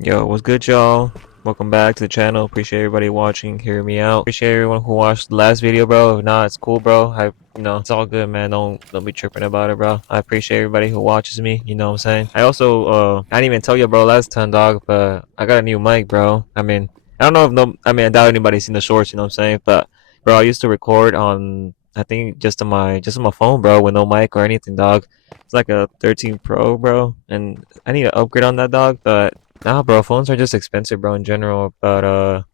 Yo, what's good, y'all? Welcome back to the channel. Appreciate everybody watching, hearing me out. Appreciate everyone who watched the last video, bro. If not, it's cool, bro. It's all good, man. Don't be tripping about it, bro. I appreciate everybody who watches me. You know what I'm saying? I also, I didn't even tell you, bro, last time, dog, but I got a new mic, bro. I don't know if I doubt anybody's seen the shorts. You know what I'm saying? But, bro, I used to record on, I think, just on my phone, bro, with no mic or anything, dog. It's like a 13 Pro, bro, and I need to upgrade on that, dog, but. Nah, bro, phones are just expensive, bro, in general. But I'm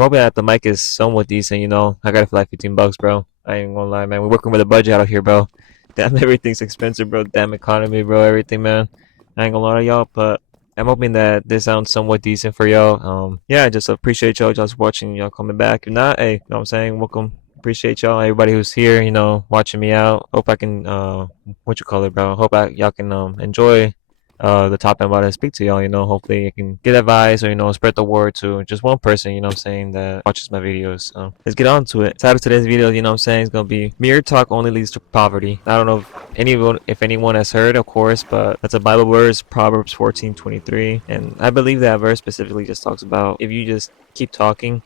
hoping that the mic is somewhat decent. I got it for like 15 bucks, bro. I ain't gonna lie, man. We're working with a budget out here, bro. Damn, everything's expensive, bro. Damn economy, bro. Everything, man. I ain't gonna lie to y'all, but I'm hoping that this sounds somewhat decent for y'all. Yeah, I just appreciate y'all just watching, y'all coming back. If not, hey, you know what I'm saying? Welcome. Appreciate y'all, everybody who's here, watching me out. Hope I can, what you call it, bro? Hope y'all can enjoy the topic I'm about to speak to y'all. Hopefully I can get advice or spread the word to just one person, I'm saying, that watches my videos. So let's get on to it. Title of today's video, I'm saying, is gonna be mere talk only leads to poverty. I don't know if anyone has heard, of course, but that's a Bible verse, Proverbs 14:23, and I believe that verse specifically just talks about if you just keep talking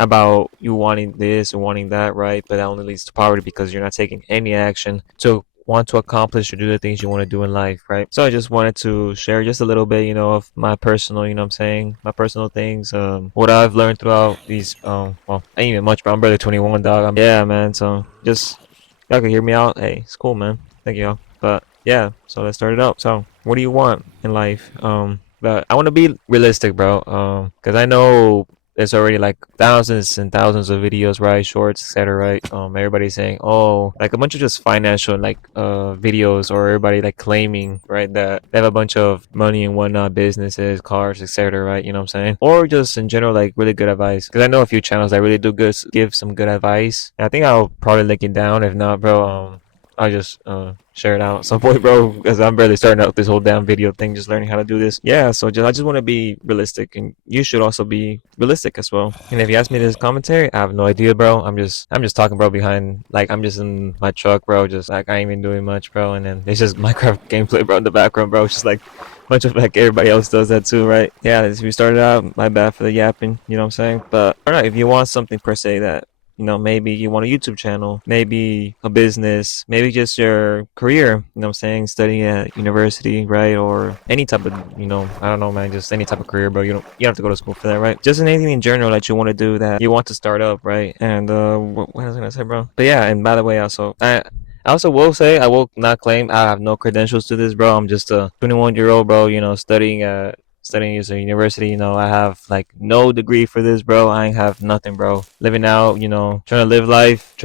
about you wanting this and wanting that, right? But that only leads to poverty because you're not taking any action to want to accomplish or do the things you want to do in life, right? So I just wanted to share just a little bit, of my personal, what I'm saying, my personal things, what I've learned throughout these, well, I ain't even much, but I'm barely 21, dog. Yeah, man. So just y'all can hear me out. Hey, it's cool, man. Thank y'all. But yeah, so let's start it up. So what do you want in life? But I want to be realistic, bro. Because I know there's already like thousands and thousands of videos, right? Shorts, etc. Right? Everybody's saying, oh, like a bunch of just financial like videos, or everybody like claiming, right, that they have a bunch of money and whatnot, businesses, cars, etc. Right? You know what I'm saying? Or just in general, like really good advice. Because I know a few channels that really do give some good advice. And I think I'll probably link it down. If not, bro, I'll just share it out at some point, bro, because I'm barely starting out this whole damn video thing, just learning how to do this. Yeah, so I just want to be realistic, and you should also be realistic as well. And if you ask me this commentary, I have no idea, bro. I'm just talking, bro, behind, like, I'm just in my truck, bro, just like I ain't even doing much, bro, and then it's just Minecraft gameplay, bro, in the background, bro. It's just like a bunch of like everybody else does that too, right? Yeah, as we started out, my bad for the yapping, you know what I'm saying? But all right, if you want something per se that maybe you want a YouTube channel, maybe a business, maybe just your career, what I'm saying, studying at university, right? Or any type of, I don't know, man, just any type of career, bro. You don't have to go to school for that, right? Just in anything in general that you want to do, that you want to start up, right? And what was I gonna say, bro? But yeah, and by the way, I also will say, I will not claim I have no credentials to this, bro. I'm just a 21-year-old, bro, studying as a university. I have like no degree for this, bro. I ain't have nothing, bro. Living out, trying to live life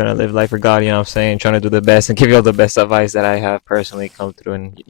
for God, you know what I'm saying? Trying to do the best and give you all the best advice that I have personally come through, and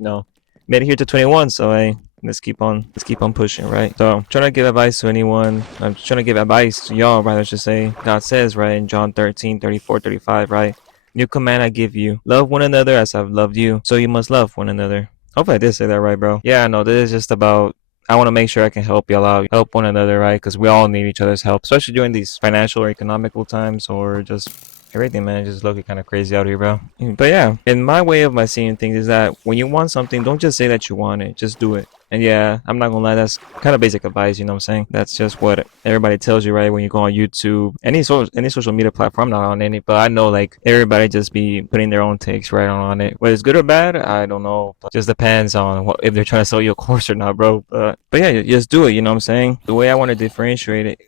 made it here to 21. So hey, let's keep on pushing, right? So I'm trying to give advice to anyone. I'm trying to give advice to y'all, rather, I should say. God says, right, in John 13:34-35, right? New command I give you: love one another as I've loved you, so you must love one another. Hopefully I did say that right, bro. Yeah, no, this is just about, I want to make sure I can help y'all out, help one another, right? Because we all need each other's help, especially during these financial or economical times, or just everything, man. Just looking kind of crazy out here, bro. But yeah, in my way of my seeing things is that when you want something, don't just say that you want it, just do it. And yeah, I'm not gonna lie, that's kind of basic advice, you know what I'm saying? That's just what everybody tells you, right? When you go on YouTube, any social media platform, I'm not on any, but I know like everybody just be putting their own takes right on it. Whether it's good or bad, I don't know. But just depends on if they're trying to sell you a course or not, bro. But yeah, just do it, you know what I'm saying? The way I want to differentiate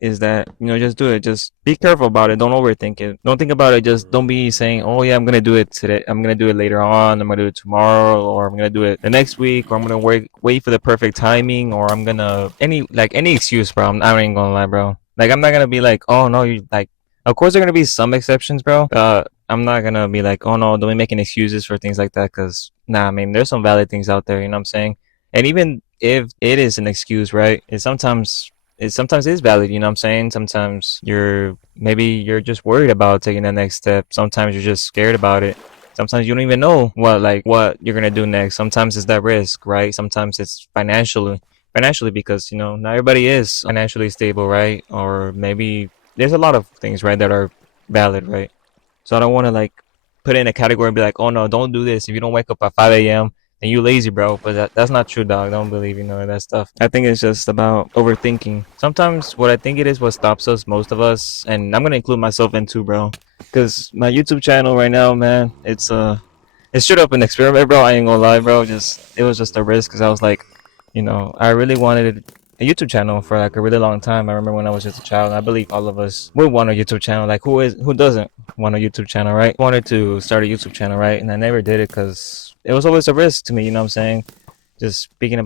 is that just do it. Just be careful about it. Don't overthink it. Don't think about it. Just don't be saying, oh yeah, I'm gonna do it today, I'm gonna do it later on, I'm gonna do it tomorrow, or I'm gonna do it the next week, or I'm gonna wait for the perfect timing, or I'm gonna any excuse, bro. I ain't gonna lie, bro. Like, I'm not gonna be like, oh no, you like, of course there are gonna be some exceptions, bro. I'm not gonna be like, oh no, don't be making excuses for things like that, because nah, I mean, there's some valid things out there, you know what I'm saying? And even if it is an excuse, right, it sometimes is valid, you know what I'm saying? Sometimes maybe you're just worried about taking the next step. Sometimes you're just scared about it. Sometimes you don't even know what you're gonna do next. Sometimes it's that risk, right? Sometimes it's financially, because not everybody is financially stable, right? Or maybe there's a lot of things, right, that are valid, right? So I don't want to like put it in a category and be like, oh no, don't do this. If you don't wake up at 5 a.m., and you lazy, bro. But that's not true, dog. Don't believe that stuff. I think it's just about overthinking. Sometimes what I think it is what stops us, most of us, and I'm gonna include myself in too, bro. Because my YouTube channel right now, man, it's straight up an experiment, bro. I ain't gonna lie, bro. It was just a risk because I was like, I really wanted a YouTube channel for like a really long time. I remember when I was just a child. I believe all of us would want a YouTube channel. Like who doesn't want a YouTube channel, right? I wanted to start a YouTube channel, right? And I never did it because it was always a risk to me. You know what I'm saying? Just speaking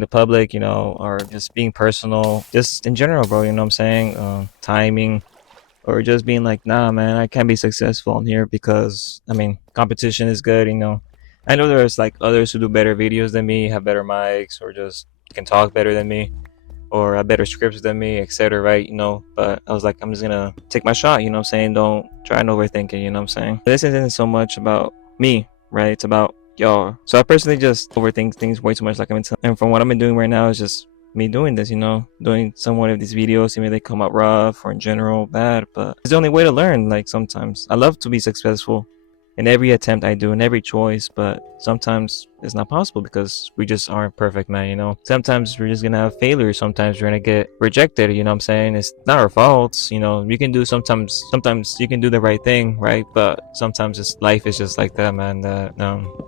to public, or just being personal, just in general, bro. You know what I'm saying? Timing, or just being like, nah, man, I can't be successful on here because I mean, competition is good. I know there's like others who do better videos than me, have better mics, or just can talk better than me, or have better scripts than me, etc. Right? But I was like, I'm just gonna take my shot. You know what I'm saying? Don't try and overthink it. You know what I'm saying? This isn't so much about me, right? It's about y'all. So I personally just overthink things way too much, like and from what I've been doing right now is just me doing this, doing somewhat of these videos. Even they come out rough or in general bad, but it's the only way to learn. Like sometimes I love to be successful in every attempt I do, in every choice, but sometimes it's not possible because we just aren't perfect, man. Sometimes we're just gonna have failures. Sometimes we're gonna get rejected. You know what I'm saying? It's not our faults. You can do sometimes you can do the right thing, right? But sometimes life is just like that, man. That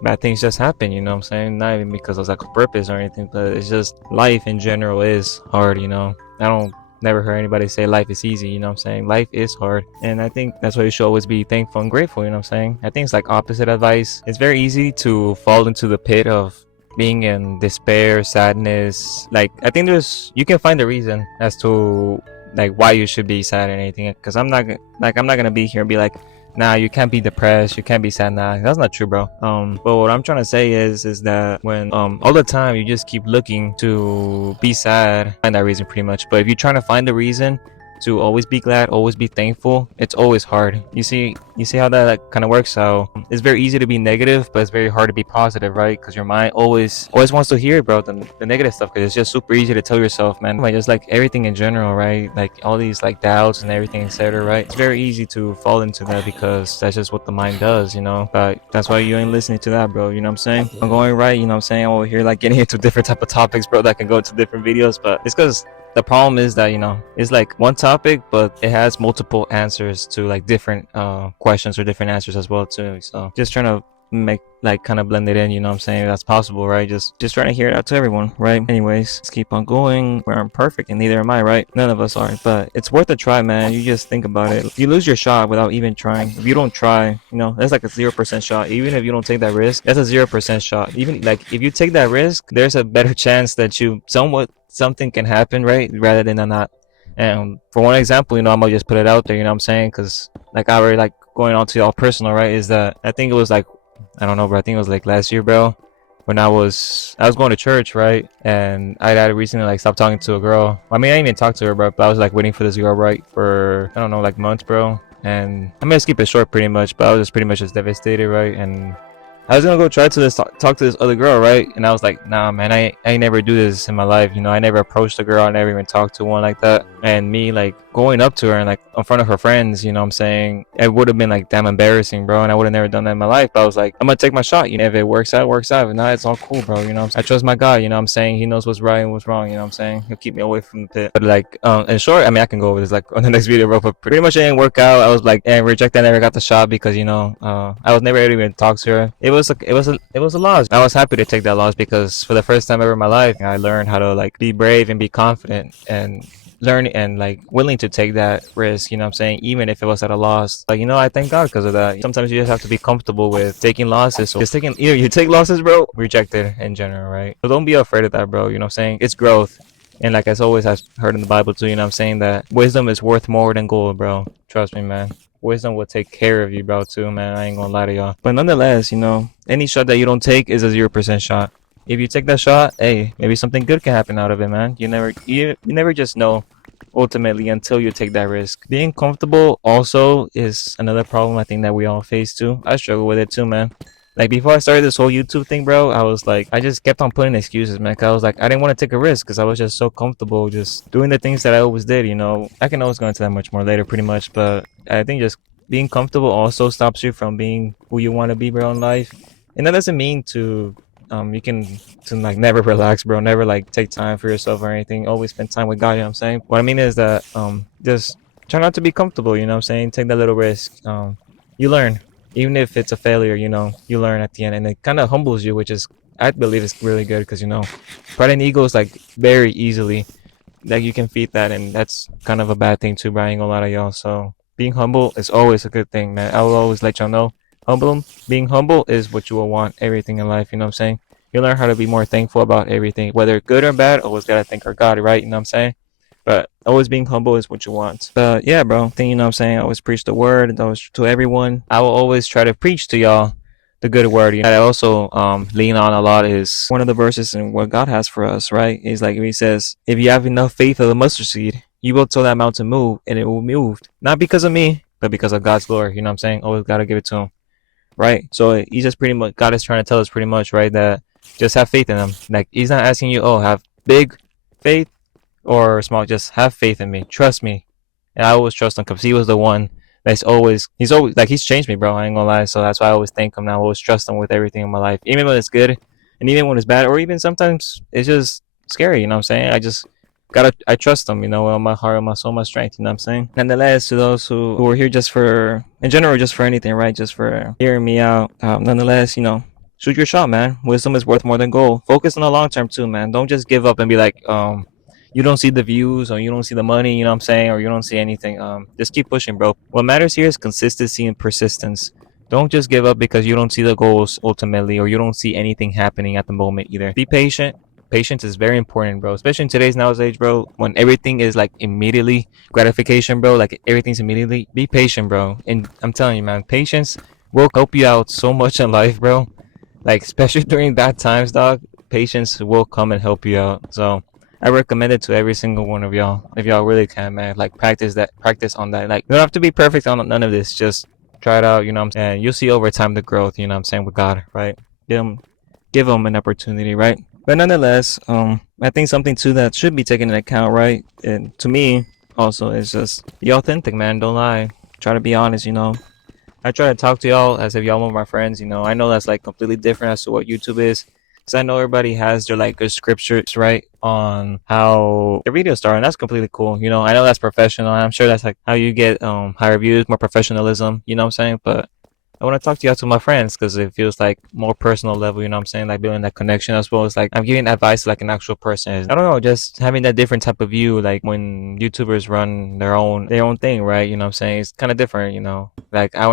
bad things just happen. You know what I'm saying? Not even because of like a purpose or anything, but it's just life in general is hard. I don't never heard anybody say life is easy. You know what I'm saying? Life is hard, and I think that's why you should always be thankful and grateful. You know what I'm saying? I think it's like opposite advice. It's very easy to fall into the pit of being in despair, sadness. Like I think you can find a reason as to like why you should be sad or anything, because I'm not gonna be here and be like, nah, you can't be depressed, you can't be sad. Nah, that's not true, bro. But what I'm trying to say is that when all the time you just keep looking to be sad, find that reason pretty much. But if you're trying to find the reason to always be glad, always be thankful, it's always hard. You see how that like, kind of works. So it's very easy to be negative, but it's very hard to be positive, right? Because your mind always wants to hear, bro, the negative stuff. Because it's just super easy to tell yourself, man, like just like everything in general, right? Like all these like doubts and everything, etc. Right? It's very easy to fall into that because that's just what the mind does, But that's why you ain't listening to that, bro. You know what I'm saying? I'm going right. You know what I'm saying? I'm over here like getting into different type of topics, bro, that can go to different videos, but it's because the problem is that it's like one topic, but it has multiple answers to like different questions or different answers as well too. So just trying to make like kind of blend it in, you know what I'm saying? That's possible, right? Just trying to hear it out to everyone, right? Anyways, let's keep on going. We aren't perfect, and neither am I, right? None of us are, but it's worth a try, man. You just think about it. If you lose your shot without even trying, if you don't try, that's like a 0% shot. Even if you don't take that risk, that's a 0% shot. Even like if you take that risk, there's a better chance that something can happen, right? Rather than a not. And for one example, I'm gonna just put it out there, you know what I'm saying? Because like I already like going on to all personal, right? Is that I think it was like, I don't know, bro. I think it was like last year, bro, when I was going to church, right? And I had recently like stopped talking to a girl. I mean, I didn't even talk to her, bro, but I was like waiting for this girl, right, for I don't know, like months, bro. And I'm gonna keep it short pretty much, but I was just pretty much just devastated, right? And I was gonna go try to talk to this other girl, right? And I was like, nah, man, I never do this in my life. I never approached a girl. I never even talked to one like that. And me like going up to her and like in front of her friends, you know what I'm saying? It would have been like damn embarrassing, bro. And I would have never done that in my life. But I was like, I'm gonna take my shot. If it works out, works out. If not, it's all cool, bro. I trust my God, you know what I'm saying? He knows what's right and what's wrong, you know what I'm saying? He'll keep me away from the pit. But like, in short, I mean, I can go over this like on the next video, bro. But pretty much it didn't work out. I was like, rejected. I never got the shot because I was never able to even talk to her. It was a loss. I was happy to take that loss because for the first time ever in my life, I learned how to like be brave and be confident and learn and like willing to take that risk, you know what I'm saying? Even if it was at a loss, like, I thank God because of that. Sometimes you just have to be comfortable with taking losses. So just either you take losses, bro, rejected in general, right? So don't be afraid of that, bro. You know what I'm saying? It's growth. And like as always, I've heard in the Bible too, you know what I'm saying, that wisdom is worth more than gold, bro. Trust me, man. Wisdom will take care of you, bro, too, man. I ain't gonna lie to y'all. But nonetheless, any shot that you don't take is a 0% shot. If you take that shot, hey, maybe something good can happen out of it, man. You never just know ultimately until you take that risk. Being comfortable also is another problem I think that we all face too. I struggle with it too, man. Like before I started this whole YouTube thing, bro, I was like, I just kept on putting excuses, man. 'Cause I was like, I didn't want to take a risk because I was just so comfortable just doing the things that I always did, I can always go into that much more later pretty much, but I think just being comfortable also stops you from being who you want to be, bro, in life. And that doesn't mean to you can to like never relax, bro. Never like take time for yourself or anything. Always spend time with God. You know what I'm saying? What I mean is that just try not to be comfortable. You know what I'm saying? Take that little risk. You learn, even if it's a failure. You know, you learn at the end, and it kind of humbles you, which is I believe is really good because pride and ego is like very easily like you can feed that, and that's kind of a bad thing too, buying a lot of y'all. So being humble is always a good thing, man. I will always let y'all know, being humble is what you will want everything in life. You know what I'm saying? You learn how to be more thankful about everything, whether good or bad. Always gotta thank our God, right? You know what I'm saying? But always being humble is what you want. But yeah, bro, thing you know what I'm saying? I always preach the word, and always to everyone. I will always try to preach to y'all the good word. I also lean on a lot is one of the verses in what God has for us, right? Is like he says, if you have enough faith of a mustard seed, you will tell that mountain move and it will move. Not because of me, but because of God's glory. You know what I'm saying? Always gotta give it to him. Right? So he's just pretty much God is trying to tell us pretty much, right, that just have faith in him. Like he's not asking you, oh, have big faith or small, just have faith in me. Trust me. And I always trust him because he was the one he's always like he's changed me, bro. I ain't gonna lie. So that's why I always thank him. And I always trust him with everything in my life, even when it's good, and even when it's bad, or even sometimes it's just scary. You know what I'm saying? I trust him. On my heart, on my soul, my strength. You know what I'm saying? Nonetheless, to those who are here just for, in general, just for anything, right? Just for hearing me out. Nonetheless, shoot your shot, man. Wisdom is worth more than gold. Focus on the long term too, man. Don't just give up and be like, you don't see the views or you don't see the money, you know what I'm saying, or you don't see anything. Just keep pushing, bro. What matters here is consistency and persistence. Don't just give up because you don't see the goals ultimately or you don't see anything happening at the moment either. Be patient. Patience is very important, bro. Especially in today's nowadays, bro, when everything is like immediately gratification, bro. Like everything's immediately. Be patient, bro. And I'm telling you, man, patience will help you out so much in life, bro. Like especially during bad times, dog. Patience will come and help you out. So I recommend it to every single one of y'all. If y'all really can, man, like practice on that. Like you don't have to be perfect on none of this. Just try it out, you know what I'm saying? You'll see over time the growth, you know what I'm saying, with God, right? Give him an opportunity, right? But nonetheless, I think something too that should be taken into account, right? And to me, also, is just be authentic, man. Don't lie. Try to be honest, I try to talk to y'all as if y'all were my friends, I know that's like completely different as to what YouTube is. Because I know everybody has their like good scriptures, right, on how their videos start, and that's completely cool. I know that's professional, and I'm sure that's like how you get higher views, more professionalism, you know what I'm saying? But I want to talk to y'all to my friends because it feels like more personal level, you know what I'm saying? Like building that connection as well as like I'm giving advice to like an actual person. I don't know, just having that different type of view, like when YouTubers run their own thing, right? You know what I'm saying? It's kind of different, Like I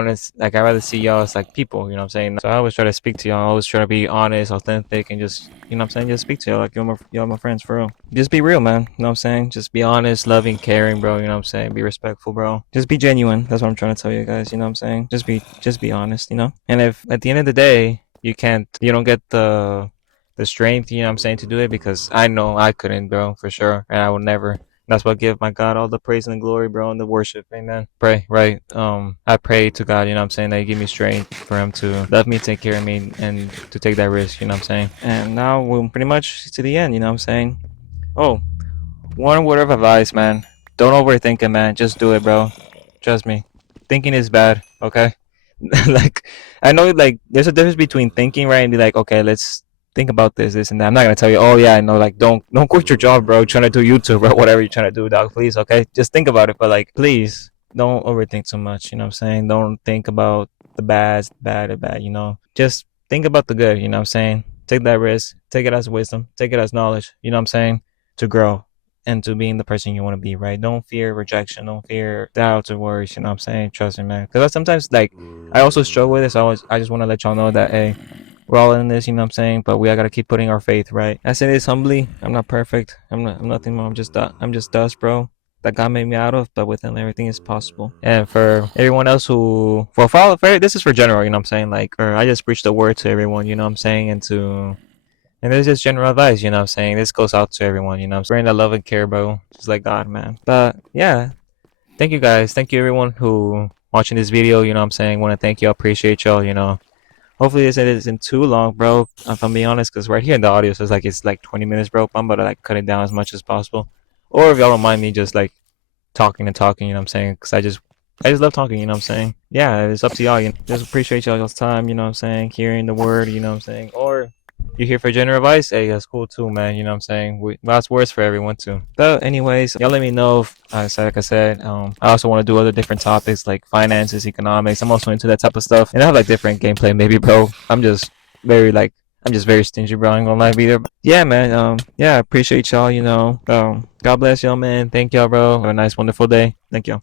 rather see y'all as like people, you know what I'm saying? So I always try to speak to y'all. I always try to be honest, authentic, and just, you know what I'm saying? Just speak to y'all like y'all my friends for real. Just be real, man. You know what I'm saying? Just be honest, loving, caring, bro. You know what I'm saying? Be respectful, bro. Just be genuine. That's what I'm trying to tell you guys. You know what I'm saying? Just be honest. And if at the end of the day you don't get the strength, you know what I'm saying, to do it, because I know I couldn't, bro, for sure, and I will never. That's why I give my God all the praise and the glory, bro, and the worship. Amen. Pray, right? I pray to God, you know what I'm saying, that He give me strength for Him to love me, take care of me, and to take that risk, you know what I'm saying. And now we're pretty much to the end, you know what I'm saying. Oh, one word of advice, man. Don't overthink it, man. Just do it, bro. Trust me. Thinking is bad, okay? Like, I know, like, there's a difference between thinking, right, and be like, okay, let's think about this, and that. I'm not gonna tell you, oh yeah, I know, like, don't quit your job, bro. Trying to do YouTube or whatever you're trying to do, dog. Please, okay, just think about it, but like, please don't overthink too much. You know what I'm saying? Don't think about the bad. Just think about the good. You know what I'm saying? Take that risk. Take it as wisdom. Take it as knowledge. You know what I'm saying? To grow and to being the person you want to be, right? Don't fear rejection. Don't fear doubts or worries. You know what I'm saying? Trust me, man. Because sometimes, like, I also struggle with this. I just want to let y'all know that, hey, we're all in this, you know what I'm saying? But we gotta keep putting our faith, right? I say this humbly. I'm not perfect. I'm nothing more. I'm just dust, bro. That God made me out of, but with Him, everything is possible. And for everyone else this is for general, you know what I'm saying? Like, or I just preach the word to everyone, you know what I'm saying? And this is general advice, you know what I'm saying? This goes out to everyone, you know what I'm saying? Bring that love and care, bro. Just like God, man. But yeah, thank you guys. Thank you everyone who watching this video, you know what I'm saying? Want to thank y'all, appreciate y'all. Hopefully this isn't too long, bro. If I'm being honest, because right here in the audio says like it's like 20 minutes, bro. I'm about to like cut it down as much as possible. Or if y'all don't mind me just like talking, you know what I'm saying? Because I just love talking, you know what I'm saying? Yeah, it's up to y'all. Just appreciate y'all's time, you know what I'm saying? Hearing the word, you know what I'm saying? Or you're here for general advice, hey, that's cool too, man. You know what I'm saying? Lots words for everyone too. But anyways, y'all let me know if, like I said, I also want to do other different topics like finances, economics. I'm also into that type of stuff, and I have like different gameplay. Maybe, bro. Very like I'm just very stingy, bro. I ain't gonna lie either. Yeah, man. Yeah, I appreciate y'all. God bless y'all, man. Thank y'all, bro. Have a nice, wonderful day. Thank y'all.